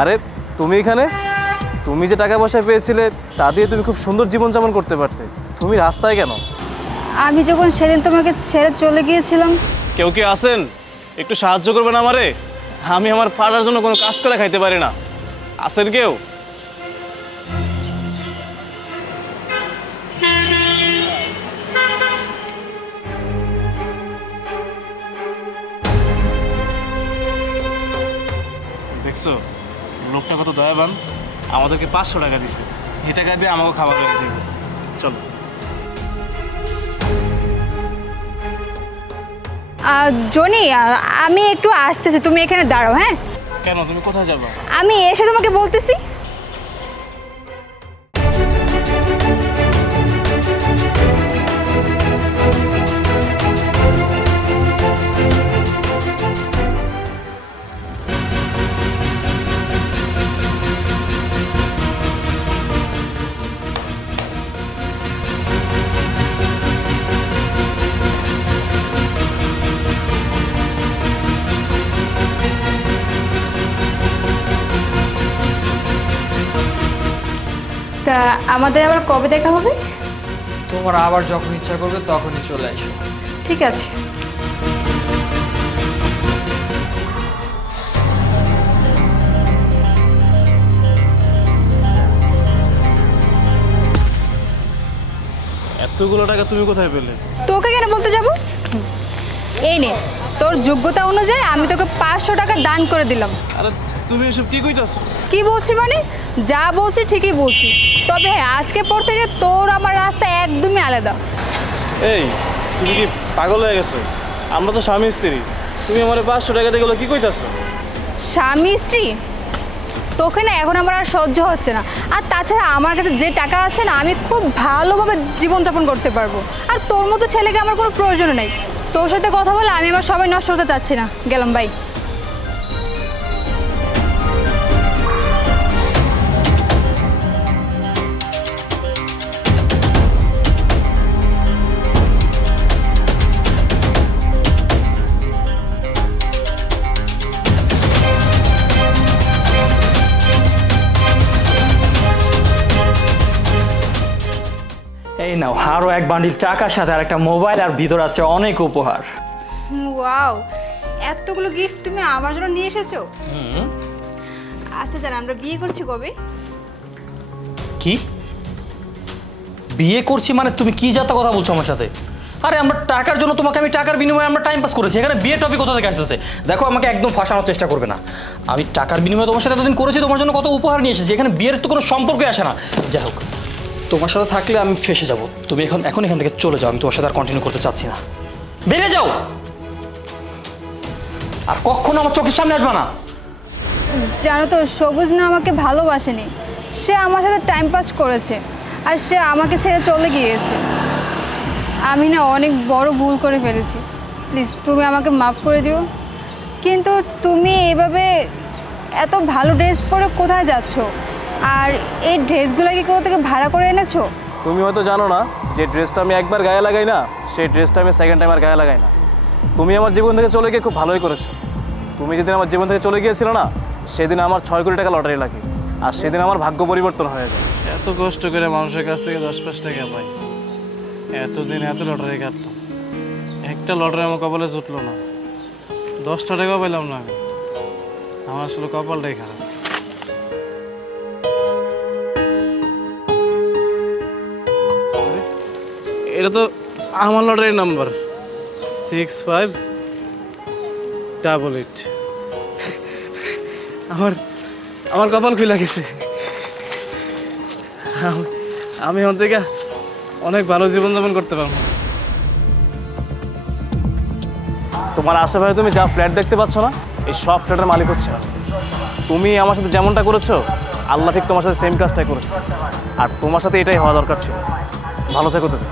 আরে তুমি এখানে? তুমি যে টাকা পয়সা পেয়েছিলে তা দিয়ে তুমি খুব সুন্দর জীবনযাপন করতে পারতে, তুমি রাস্তায় কেন? আমি যখন সেদিন তোমাকে ছেড়ে চলে গিয়েছিলাম। কেউ কি আছেন? একটু সাহায্য করবেন আমারে। আমি আমার পাড়ার জন্য কোনো কাজ করে খাইতে পারি না। আছেন কেউ? দেখছো লোকটা কত দয়াবান, আমাদেরকে 500 টাকা দিছে। এই টাকা দিয়ে আমাকে খাবার হয়ে যাবে। চলো। জনি, আমি একটু আসতেছি, তুমি এখানে দাঁড়াও। হ্যাঁ, কেন, তুমি কোথায় যাবে? আমি এসে তোমাকে বলতেছি। তা আমাদের আবার কবে দেখা হবে? তোমার আবার যখন ইচ্ছা করবে তখনই চলে আসো। ঠিক আছে। এতগুলো টাকা তুমি কোথায় পেলে? তোকে কেন বলতে যাব? এই নে, তোর যোগ্যতা অনুযায়ী আমি তোকে 500 টাকা দান করে দিলাম। আরে তুমি এসব কি কইতাছো? কি বলছি মানে? যা বলছি ঠিকই বলছি। তবে হ্যাঁ, আজকে পর থেকে তোর আমার রাস্তা একদমই আলাদা। এই তুমি কি পাগল হয়ে গেছো? আমরা তো স্বামী স্ত্রী, তুমি আমার 500 টাকা দিয়ে গেলো কি কইতাছো? স্বামী স্ত্রী? তোকে না এখন আমার আর সহ্য হচ্ছে না। আর তাছাড়া আমার কাছে যে টাকা আছে না, আমি খুব ভালোভাবে জীবনযাপন করতে পারবো। আর তোর মতো ছেলেকে আমার কোনো প্রয়োজন নেই। তোর সাথে কথা বলে আমি আমার সবাই নষ্ট হতে চাচ্ছি না। গেলাম, বাই। এই নাও আরো এক বান্ডিল টাকার সাথে আর একটা মোবাইল, আর ভিতর আছে অনেক উপহার। ওয়াও, এতগুলো গিফট তুমি আমার জন্য নিয়ে এসেছো? আচ্ছা জান, আমরা বিয়ে করছি কবে? কি বিয়ে করছি মানে? তুমি কি জাতা কথা বলছো আমার সাথে? আরে আমরা টাকার জন্য তোমাকে, আমি টাকার বিনিময়ে আমরা টাইম পাস করেছি, এখানে বিয়ে টপিক কোথা থেকে আসতেছে? দেখো আমাকে একদম ফাঁসানোর চেষ্টা করবে না। আমি টাকার বিনিময়ে তোমার সাথে এতদিন করেছি, তোমার জন্য কত উপহার নিয়ে এসেছি, এখানে বিয়ের তো কোনো সম্পর্কই আসে না। যাই হোক, তোমার সাথে থাকলে আমি ফেসে যাব। তুমি এখন এখান থেকে চলে যাও, আমি তোমার সাথে আর কন্টিনিউ করতে চাচ্ছি না। বেরিয়ে যাও, আর কখনো আমার চোখের সামনে আসবে না। জানো তো, সবুজ না আমাকে ভালোবাসেনি। সে আমার সাথে টাইম পাস করেছে, আর সে আমাকে ছেড়ে চলে গিয়েছে। আমি না অনেক বড় ভুল করে ফেলেছি। প্লিজ তুমি আমাকে মাফ করে দিও। কিন্তু তুমি এভাবে এত ভালো ড্রেস পরে কোথায় যাচ্ছ? আর এই ড্রেসগুলো কি কোথা থেকে ভাড়া করে এনেছো? তুমি হয়তো জানো না যে ড্রেসটা আমি একবার গায়ে লাগাই না, সেই ড্রেসটা আমি সেকেন্ড টাইম আর গায়ে লাগাই না। তুমি আমার জীবন থেকে চলে গিয়ে খুব ভালোই করেছো। তুমি যেদিন আমার জীবন থেকে চলে গিয়েছিল না, সেদিন আমার 6 কোটি টাকা লটারি লাগে, আর সেদিন আমার ভাগ্য পরিবর্তন হয়ে যায়। এত কষ্ট করে মানুষের কাছ থেকে 10-5 টাকা পাই, এতদিন এত লটারি কাটলাম, একটা লটারি আমার কপালে জুটলো না, 10টা টাকাও পেলাম না। আমি আমার আসলে কপালটাই খারাপ। এটা তো আমার লটারির নাম্বার 6588। আমার কপাল খুলে গেছে। আমি এখন থেকে অনেক ভালো জীবনযাপন করতে পারবো। তোমার আশেপাশে তুমি যা ফ্ল্যাট দেখতে পাচ্ছ না, এই সব ফ্ল্যাটের মালিক হচ্ছে না। তুমি আমার সাথে যেমনটা করেছো, আল্লাহ ঠিক তোমার সাথে সেম কাজটাই করেছে, আর তোমার সাথে এটাই হওয়া দরকার ছিল। ভালো থেকো তুমি।